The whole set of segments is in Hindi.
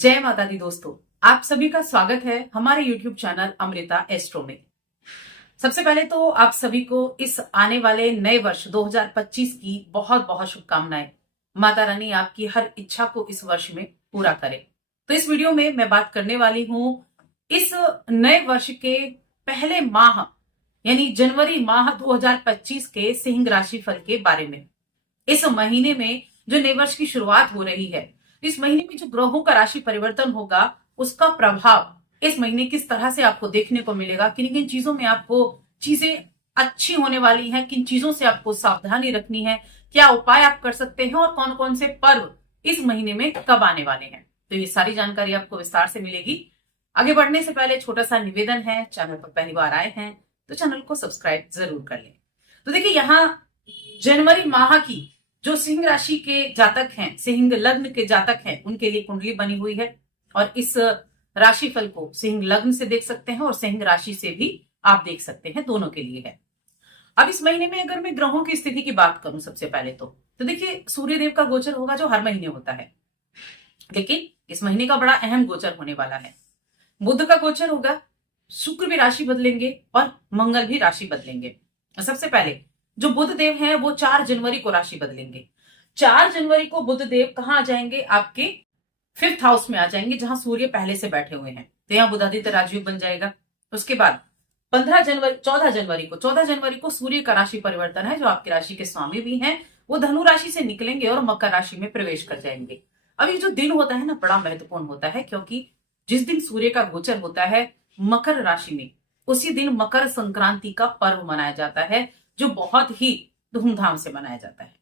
जय माता दी दोस्तों, आप सभी का स्वागत है हमारे YouTube चैनल अमृता एस्ट्रो में। सबसे पहले तो आप सभी को इस आने वाले नए वर्ष 2025 की बहुत बहुत शुभकामनाएं। माता रानी आपकी हर इच्छा को इस वर्ष में पूरा करे। तो इस वीडियो में मैं बात करने वाली हूं इस नए वर्ष के पहले माह यानी जनवरी माह 2025 के सिंह राशि फल के बारे में। इस महीने में जो नए वर्ष की शुरुआत हो रही है, इस महीने में जो ग्रहों का राशि परिवर्तन होगा, उसका प्रभाव इस महीने किस तरह से आपको देखने को मिलेगा, किन किन चीजों में आपको चीजें अच्छी होने वाली हैं, किन चीजों से आपको सावधानी रखनी है, क्या उपाय आप कर सकते हैं और कौन कौन से पर्व इस महीने में कब आने वाले हैं। तो ये सारी जानकारी आपको विस्तार से मिलेगी। आगे बढ़ने से पहले छोटा सा निवेदन है, चैनल पर पहली बार आए हैं तो चैनल को सब्सक्राइब जरूर कर लें। तो देखिए, यहाँ जनवरी माह की जो सिंह राशि के जातक हैं, सिंह लग्न के जातक हैं, उनके लिए कुंडली बनी हुई है और इस राशि फल को सिंह लग्न से देख सकते हैं और सिंह राशि से भी आप देख सकते हैं, दोनों के लिए है। अब इस महीने में अगर मैं ग्रहों की स्थिति की बात करूं सबसे पहले तो देखिए, सूर्य देव का गोचर होगा जो हर महीने होता है, लेकिन इस महीने का बड़ा अहम गोचर होने वाला है। बुध का गोचर होगा, शुक्र भी राशि बदलेंगे और मंगल भी राशि बदलेंगे। सबसे पहले जो बुध देव हैं वो 4 जनवरी को राशि बदलेंगे। 4 जनवरी को बुध देव कहां आ जाएंगे? आपके 5th हाउस में आ जाएंगे, जहां सूर्य पहले से बैठे हुए हैं, तो यहाँ बुधादित्य राजयोग बन जाएगा। उसके बाद 14 जनवरी को सूर्य का राशि परिवर्तन है, जो आपकी राशि के स्वामी भी हैं, वो धनु राशि से निकलेंगे और मकर राशि में प्रवेश कर जाएंगे। अब ये जो दिन होता है ना, बड़ा महत्वपूर्ण होता है, क्योंकि जिस दिन सूर्य का गोचर होता है मकर राशि में, उसी दिन मकर संक्रांति का पर्व मनाया जाता है, जो बहुत ही धूमधाम से मनाया जाता है।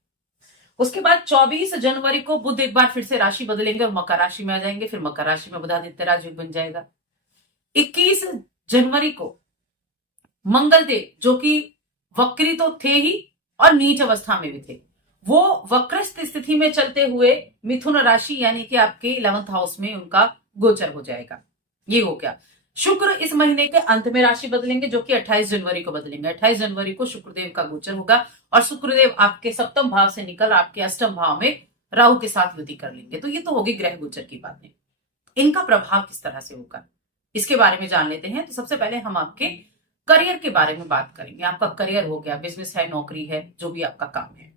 उसके बाद 24 जनवरी को बुध एक बार फिर से राशि बदलेंगे और मकर राशि में आ जाएंगे, फिर मकर राशि में बुधादित्य राजयोग बन जाएगा। 21 जनवरी को मंगल देव, जो कि वक्री तो थे ही और नीच अवस्था में भी थे, वो वक्रस्थ स्थिति में चलते हुए मिथुन राशि यानी कि आपके 11th हाउस में उनका गोचर हो जाएगा। ये हो गया। शुक्र इस महीने के अंत में राशि बदलेंगे, जो कि 28 जनवरी को बदलेंगे। 28 जनवरी को शुक्रदेव का गोचर होगा और शुक्रदेव आपके 7th भाव से निकल आपके 8th भाव में राहु के साथ युति कर लेंगे। तो ये तो होगी ग्रह गोचर की बातें। इनका प्रभाव किस तरह से होगा, इसके बारे में जान लेते हैं। तो सबसे पहले हम आपके करियर के बारे में बात करेंगे। आपका करियर हो गया, बिजनेस है, नौकरी है, जो भी आपका काम है।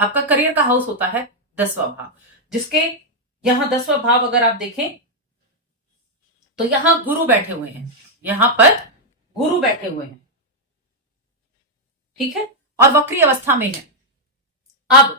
आपका करियर का हाउस होता है 10वां भाव, जिसके यहाँ 10वां भाव अगर आप देखें तो यहां गुरु बैठे हुए हैं, यहां पर गुरु बैठे हुए हैं, ठीक है, और वक्री अवस्था में है। अब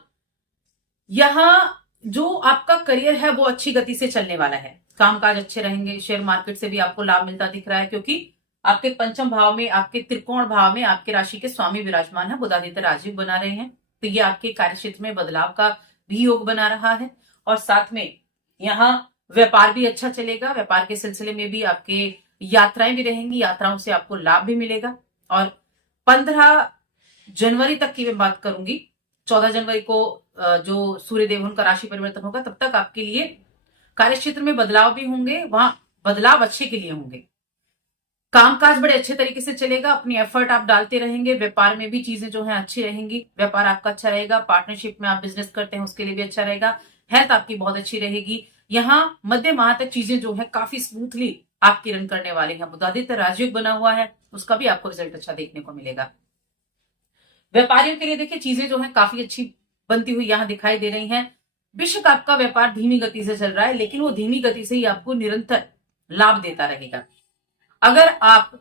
यहां जो आपका करियर है वो अच्छी गति से चलने वाला है, कामकाज अच्छे रहेंगे, शेयर मार्केट से भी आपको लाभ मिलता दिख रहा है, क्योंकि आपके 5th भाव में, आपके त्रिकोण भाव में आपके राशि के स्वामी विराजमान है, बुधादित्य राजयोग बना रहे हैं। तो ये आपके कार्यक्षेत्र में बदलाव का भी योग बना रहा है और साथ में यहाँ व्यापार भी अच्छा चलेगा। व्यापार के सिलसिले में भी आपके यात्राएं भी रहेंगी, यात्राओं से आपको लाभ भी मिलेगा। और 15 जनवरी तक की मैं बात करूंगी, 14 जनवरी को जो सूर्य देव उनका राशि परिवर्तन होगा, तब तक आपके लिए कार्यक्षेत्र में बदलाव भी होंगे, वहां बदलाव अच्छे के लिए होंगे। कामकाज बड़े अच्छे तरीके से चलेगा, अपनी एफर्ट आप डालते रहेंगे, व्यापार में भी चीजें जो है अच्छी रहेंगी, व्यापार आपका अच्छा रहेगा। पार्टनरशिप में आप बिजनेस करते हैं उसके लिए भी अच्छा रहेगा। हेल्थ आपकी बहुत अच्छी रहेगी। यहाँ मध्य माह तक चीजें जो है काफी स्मूथली आपकी रन करने वाली हैं। बुधादित्य राजयोग बना हुआ है, उसका भी आपको रिजल्ट अच्छा देखने को मिलेगा। व्यापारियों के लिए देखिए, चीजें जो है काफी अच्छी बनती हुई यहाँ दिखाई दे रही हैं। बेशक आपका व्यापार धीमी गति से चल रहा है, लेकिन वो धीमी गति से ही आपको निरंतर लाभ देता रहेगा। अगर आप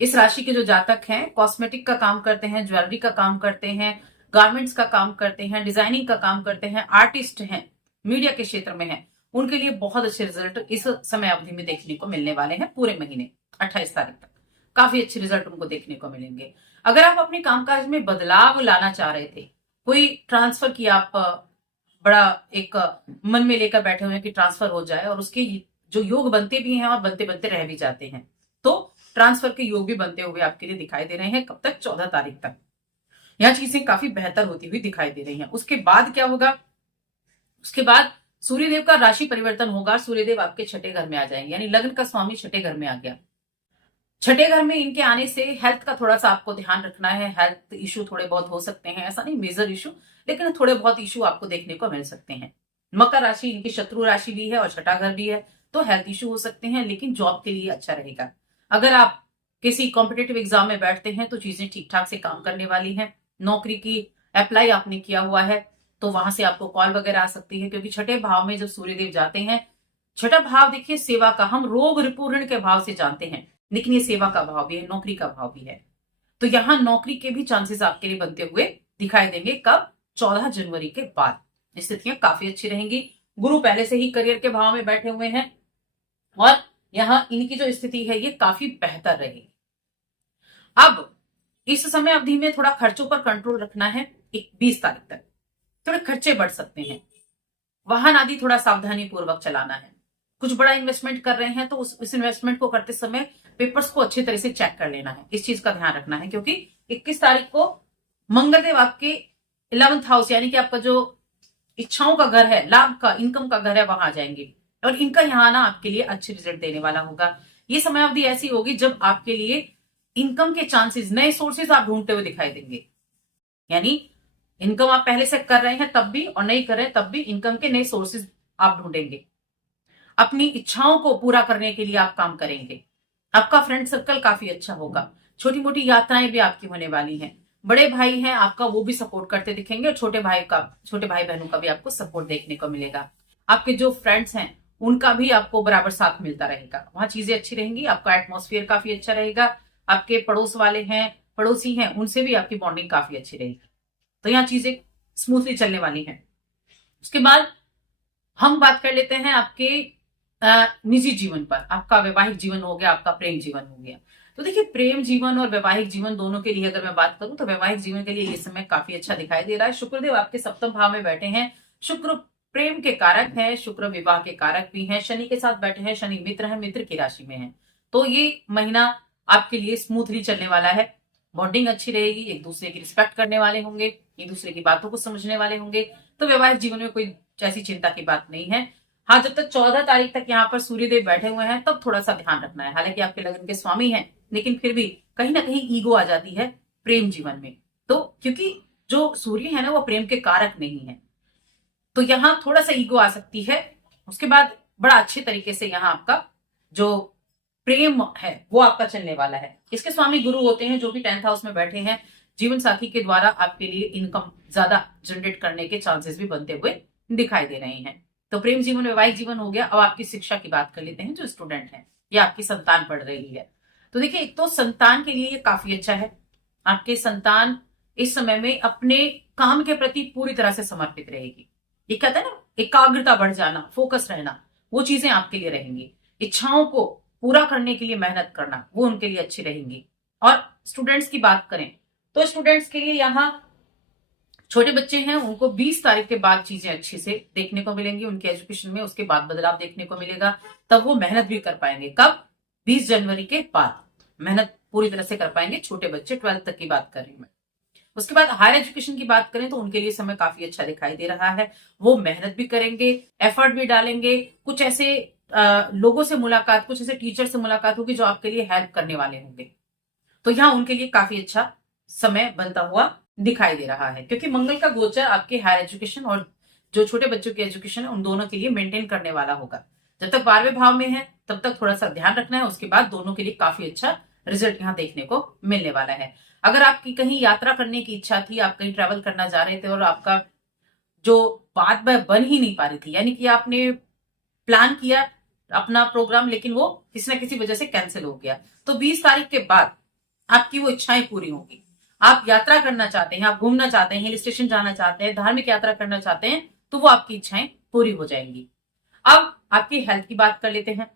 इस राशि के जो जातक हैं, कॉस्मेटिक का काम करते हैं, ज्वेलरी का काम करते हैं, गारमेंट्स का काम करते हैं, डिजाइनिंग का काम करते हैं, आर्टिस्ट हैं, मीडिया के क्षेत्र में हैं, उनके लिए बहुत अच्छे रिजल्ट इस समय अवधि में देखने को मिलने वाले हैं। पूरे महीने 28 तारीख तक काफी अच्छे रिजल्ट उनको देखने को मिलेंगे। अगर आप अपने कामकाज में बदलाव लाना चाह रहे थे, कोई ट्रांसफर की आप बड़ा एक मन में लेकर बैठे हुए हैं कि ट्रांसफर हो जाए, और उसके जो योग बनते भी हैं और बनते बनते रह भी जाते हैं, तो ट्रांसफर के योग भी बनते हुए आपके लिए दिखाई दे रहे हैं। कब तक? 14 तारीख तक यह चीजें काफी बेहतर होती हुई दिखाई दे रही हैं। उसके बाद क्या होगा? उसके बाद सूर्यदेव का राशि परिवर्तन होगा, सूर्यदेव आपके 6ठे घर में आ जाएंगे, यानी लग्न का स्वामी 6ठे घर में आ गया। 6ठे घर में इनके आने से हेल्थ का थोड़ा सा आपको ध्यान रखना है। हेल्थ इशू थोड़े बहुत हो सकते हैं, ऐसा नहीं मेजर इशू, लेकिन थोड़े बहुत इशू आपको देखने को मिल सकते हैं। मकर राशि इनकी शत्रु राशि भी है और छठा घर भी है, तो हेल्थ इश्यू हो सकते हैं, लेकिन जॉब के लिए अच्छा रहेगा। अगर आप किसी कॉम्पिटेटिव एग्जाम में बैठते हैं तो चीजें ठीक ठाक से काम करने वाली हैं। नौकरी की अप्लाई आपने किया हुआ है तो वहां से आपको कॉल वगैरह आ सकती है, क्योंकि छठे भाव में जब सूर्यदेव जाते हैं, छठा भाव देखिए सेवा का, हम रोग रिपू ऋण के भाव से जानते हैं, लेकिन ये सेवा का भाव भी है, नौकरी का भाव भी है। तो यहाँ नौकरी के भी चांसेस आपके लिए बनते हुए दिखाई देंगे। कब? 14 जनवरी के बाद स्थितियां काफी अच्छी रहेंगी। गुरु पहले से ही करियर के भाव में बैठे हुए हैं और यहाँ इनकी जो स्थिति है ये काफी बेहतर रहेगी। अब इस समय अवधि में थोड़ा खर्चों पर कंट्रोल रखना है। 20 तारीख तक थोड़े खर्चे बढ़ सकते हैं, वाहन आदि थोड़ा सावधानी पूर्वक चलाना है। कुछ बड़ा इन्वेस्टमेंट कर रहे हैं तो उस इन्वेस्टमेंट को करते समय पेपर्स को अच्छी तरह से चेक कर लेना है, इस चीज का ध्यान रखना है, क्योंकि 21 तारीख को मंगलदेव आपके 11th हाउस यानी कि आपका जो इच्छाओं का घर है, लाभ का, इनकम का घर है, वहां आ जाएंगे और इनका यहाँ आना आपके लिए अच्छे रिजल्ट देने वाला होगा। ये समय अवधि ऐसी होगी जब आपके लिए इनकम के चांसेस, नए सोर्सेज आप ढूंढते हुए दिखाई देंगे। यानी इनकम आप पहले से कर रहे हैं तब भी और नहीं कर रहे हैं तब भी इनकम के नए सोर्सेज आप ढूंढेंगे। अपनी इच्छाओं को पूरा करने के लिए आप काम करेंगे। आपका फ्रेंड सर्कल काफी अच्छा होगा। छोटी मोटी यात्राएं भी आपकी होने वाली हैं। बड़े भाई हैं आपका, वो भी सपोर्ट करते दिखेंगे और छोटे भाई बहनों का भी आपको सपोर्ट देखने को मिलेगा। आपके जो फ्रेंड्स हैं उनका भी आपको बराबर साथ मिलता रहेगा, वहां चीजें अच्छी रहेंगी। आपका एटमॉस्फेयर काफी अच्छा रहेगा। आपके पड़ोस वाले हैं, पड़ोसी हैं, उनसे भी आपकी बॉन्डिंग काफी अच्छी रहेगी। तो यहाँ चीजें स्मूथली चलने वाली हैं। उसके बाद हम बात कर लेते हैं आपके निजी जीवन पर। आपका वैवाहिक जीवन हो गया, आपका प्रेम जीवन हो गया। तो देखिए प्रेम जीवन और वैवाहिक जीवन दोनों के लिए अगर मैं बात करूं तो वैवाहिक जीवन के लिए ये समय काफी अच्छा दिखाई दे रहा है। शुक्रदेव आपके सप्तम भाव में बैठे हैं। शुक्र प्रेम के कारक है, शुक्र विवाह के कारक भी हैं। शनि के साथ बैठे हैं, शनि मित्र है, मित्र की राशि में है। तो ये महीना आपके लिए स्मूथली चलने वाला है। बॉन्डिंग अच्छी रहेगी, एक दूसरे की रिस्पेक्ट करने वाले होंगे, एक दूसरे की बातों को समझने वाले होंगे। तो वैवाहिक जीवन में कोई ऐसी चिंता की बात नहीं है। हाँ, जब तक 14 तारीख तक यहाँ पर सूर्यदेव बैठे हुए हैं तब थोड़ा सा ध्यान रखना है। हालांकि आपके लगन के स्वामी हैं, लेकिन फिर भी कहीं ना कहीं ईगो आ जाती है प्रेम जीवन में। तो क्योंकि जो सूर्य है ना वो प्रेम के कारक नहीं है, तो यहाँ थोड़ा सा ईगो आ सकती है। उसके बाद बड़ा अच्छे तरीके से यहाँ आपका जो प्रेम है वो आपका चलने वाला है। इसके स्वामी गुरु होते हैं जो कि 10th हाउस में बैठे हैं। जीवन साथी के द्वारा आपके लिए इनकम ज्यादा जनरेट करने के चांसेस भी बनते हुए दिखाई दे रहे हैं। तो प्रेम जीवन, वैवाहिक जीवन हो गया। अब आपकी शिक्षा की बात कर लेते हैं। जो स्टूडेंट है या आपकी संतान पढ़ रही है, तो देखिए एक तो संतान के लिए ये काफी अच्छा है। आपके संतान इस समय में अपने काम के प्रति पूरी तरह से समर्पित रहेगी। ये कहते हैं ना एकाग्रता बढ़ जाना, फोकस रहना, वो चीजें आपके लिए रहेंगी। इच्छाओं को पूरा करने के लिए मेहनत करना, वो उनके लिए अच्छी रहेंगी। और स्टूडेंट्स की बात करें तो स्टूडेंट्स के लिए यहाँ छोटे बच्चे हैं, उनको 20 तारीख के बाद चीजें अच्छी से देखने को मिलेंगी उनके एजुकेशन में। उसके बाद बदलाव देखने को मिलेगा, तब वो मेहनत भी कर पाएंगे। कब? 20 जनवरी के बाद मेहनत पूरी तरह से कर पाएंगे छोटे बच्चे। 12th तक की बात कर रही हूं मैं। उसके बाद हायर एजुकेशन की बात करें तो उनके लिए समय काफी अच्छा दिखाई दे रहा है। वो मेहनत भी करेंगे, एफर्ट भी डालेंगे। कुछ ऐसे लोगों से मुलाकात, कुछ ऐसे टीचर से मुलाकात होगी जो आपके लिए हेल्प करने वाले होंगे। तो यहाँ उनके लिए काफी अच्छा समय बनता हुआ दिखाई दे रहा है, क्योंकि मंगल का गोचर आपके हायर एजुकेशन और जो छोटे बच्चों की एजुकेशन है उन दोनों के लिए मेंटेन करने वाला होगा। जब तक 12वें भाव में है तब तक थोड़ा सा ध्यान रखना है। उसके बाद दोनों के लिए काफी अच्छा रिजल्ट यहाँ देखने को मिलने वाला है। अगर आपकी कहीं यात्रा करने की इच्छा थी, आप कहीं ट्रेवल करना जा रहे थे और आपका जो बात बन ही नहीं पा रही थी, यानी कि आपने प्लान किया अपना प्रोग्राम लेकिन वो किसी ना किसी वजह से कैंसिल हो गया, तो 20 तारीख के बाद आपकी वो इच्छाएं पूरी होंगी। आप यात्रा करना चाहते हैं, आप घूमना चाहते हैं, हिल स्टेशन जाना चाहते हैं, धार्मिक यात्रा करना चाहते हैं, तो वो आपकी इच्छाएं पूरी हो जाएंगी। अब आपकी हेल्थ की बात कर लेते हैं।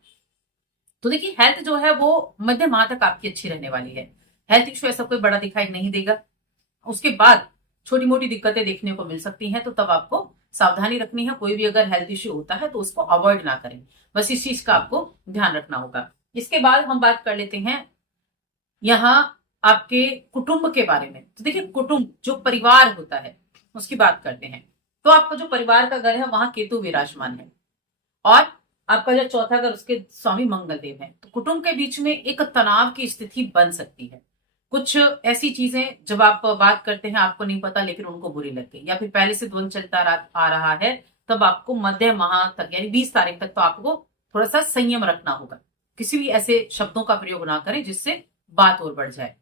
तो देखिए हेल्थ जो है वो मध्यम माह तक आपकी अच्छी रहने वाली है। हेल्थ इश्यू ऐसा कोई बड़ा दिखाई नहीं देगा। उसके बाद छोटी मोटी दिक्कतें देखने को मिल सकती हैं, तो तब आपको सावधानी रखनी है। कोई भी अगर हेल्थ इश्यू होता है तो उसको अवॉइड ना करें, बस इस चीज का आपको ध्यान रखना होगा। इसके बाद हम बात कर लेते हैं यहाँ आपके कुटुंब के बारे में। तो देखिए कुटुंब जो परिवार होता है उसकी बात करते हैं। तो आपका जो परिवार का घर है वहां केतु विराजमान है और आपका जो चौथा घर उसके स्वामी मंगलदेव हैं। तो कुटुंब के बीच में एक तनाव की स्थिति बन सकती है। कुछ ऐसी चीजें जब आप बात करते हैं आपको नहीं पता लेकिन उनको बुरी लग गई, या फिर पहले से द्वंद चलता आ रहा है तब आपको मध्य माह तक यानी 20 तारीख तक तो आपको थोड़ा सा संयम रखना होगा। किसी भी ऐसे शब्दों का प्रयोग ना करें जिससे बात और बढ़ जाए,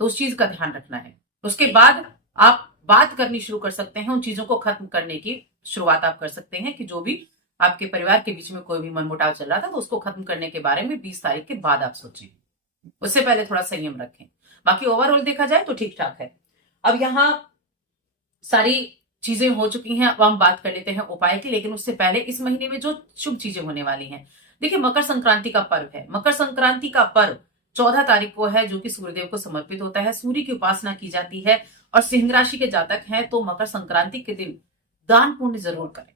तो उस चीज का ध्यान रखना है। उसके बाद आप बात करनी शुरू कर सकते हैं, उन चीजों को खत्म करने की शुरुआत आप कर सकते हैं कि जो भी आपके परिवार के बीच में कोई भी मनमुटाव चल रहा था तो उसको खत्म करने के बारे में 20 तारीख के बाद आप सोचें, उससे पहले थोड़ा संयम रखें। बाकी ओवरऑल देखा जाए तो ठीक ठाक है। अब यहाँ सारी चीजें हो चुकी हैं, अब हम बात कर लेते हैं उपाय की। लेकिन उससे पहले इस महीने में जो शुभ चीजें होने वाली हैं, देखिए मकर संक्रांति का पर्व है। मकर संक्रांति का पर्व 14 तारीख को है, जो कि सूर्यदेव को समर्पित होता है। सूर्य की उपासना की जाती है और सिंह राशि के जातक हैं तो मकर संक्रांति के दिन दान पुण्य जरूर करें,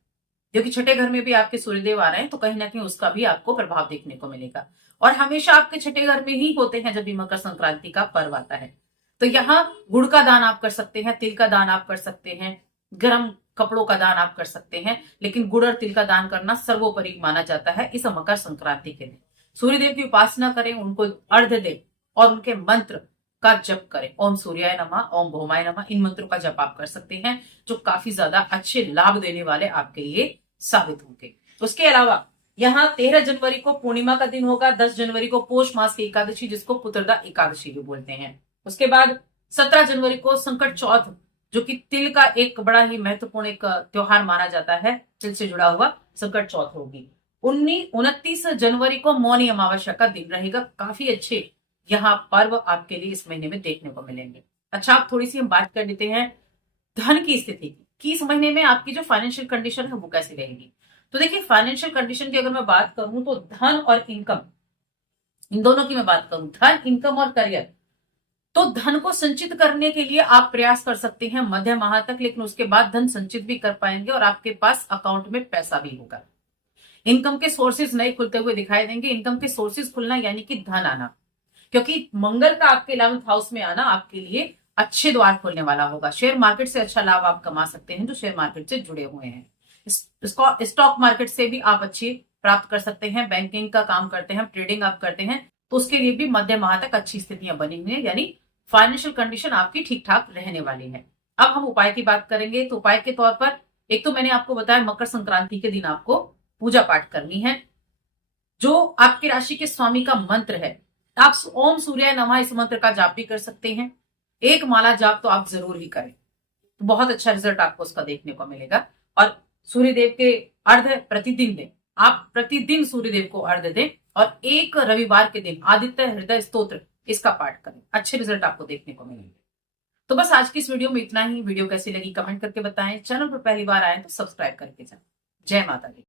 क्योंकि छठे घर में भी आपके सूर्यदेव आ रहे हैं तो कहीं ना कहीं उसका भी आपको प्रभाव देखने को मिलेगा। और हमेशा आपके छठे घर में ही होते हैं जब भी मकर संक्रांति का पर्व आता है। तो यहाँ गुड़ का दान आप कर सकते हैं, तिल का दान आप कर सकते हैं, गर्म कपड़ों का दान आप कर सकते हैं, लेकिन गुड़ और तिल का दान करना सर्वोपरि माना जाता है इस मकर संक्रांति के दिन। सूर्यदेव की उपासना करें, उनको अर्घ्य दें और उनके मंत्र का जप करें। ओम सूर्याय नमः, ओम भौमाय नमः, इन मंत्रों का जप आप कर सकते हैं जो काफी ज्यादा अच्छे लाभ देने वाले आपके लिए साबित होंगे। उसके अलावा यहाँ 13 जनवरी को पूर्णिमा का दिन होगा, 10 जनवरी को पौष मास की एकादशी जिसको पुत्रदा एकादशी भी बोलते हैं। उसके बाद 17 जनवरी को संकट चौथ, जो कि तिल का एक बड़ा ही महत्वपूर्ण एक त्योहार माना जाता है, तिल से जुड़ा हुआ संकट चौथ होगी। 29 जनवरी को मौनी अमावस्या का दिन रहेगा। काफी अच्छे यहाँ पर्व आपके लिए इस महीने में देखने को मिलेंगे। अच्छा, अब थोड़ी सी हम बात कर लेते हैं धन की स्थिति की। इस महीने में आपकी जो फाइनेंशियल कंडीशन है वो कैसी रहेगी। तो देखिए, फाइनेंशियल कंडीशन की अगर मैं बात करूं तो धन और इनकम, इन दोनों की मैं बात करूं, धन, इनकम और करियर, तो धन को संचित करने के लिए आप प्रयास कर सकते हैं मध्य माह तक, लेकिन उसके बाद धन संचित भी कर पाएंगे और आपके पास अकाउंट में पैसा भी होगा। इनकम के सोर्सेज नए खुलते हुए दिखाई देंगे। इनकम के सोर्सेज खुलना यानी कि धन आना, क्योंकि मंगल का आपके 11th हाउस में आना आपके लिए अच्छे द्वार खोलने वाला होगा। शेयर मार्केट से अच्छा लाभ आप कमा सकते हैं जो शेयर मार्केट से जुड़े हुए हैं। स्टॉक मार्केट से भी आप अच्छी प्राप्त कर सकते हैं। बैंकिंग का काम करते हैं, ट्रेडिंग आप करते हैं तो उसके लिए भी मध्य माह तक अच्छी स्थितियां बनी हुई है, यानी फाइनेंशियल कंडीशन आपकी ठीक ठाक रहने वाली है। अब हम उपाय की बात करेंगे। तो उपाय के तौर पर एक तो मैंने आपको बताया मकर संक्रांति के दिन आपको पूजा पाठ करनी है। जो आपकी राशि के स्वामी का मंत्र है, आप ओम सूर्याय नमः इस मंत्र का जाप भी कर सकते हैं। एक माला जाप तो आप जरूर ही करें, तो बहुत अच्छा रिजल्ट आपको उसका देखने को मिलेगा। और सूर्यदेव के अर्घ्य प्रतिदिन दें, आप प्रतिदिन सूर्यदेव को अर्घ्य दें और एक रविवार के दिन आदित्य हृदय स्तोत्र इसका पाठ करें, अच्छे रिजल्ट आपको देखने को मिलेंगे। तो बस आज की इस वीडियो में इतना ही। वीडियो कैसी लगी कमेंट करके बताएं। चैनल पर पहली बार आए तो सब्सक्राइब करके जाएं। जय माता दी।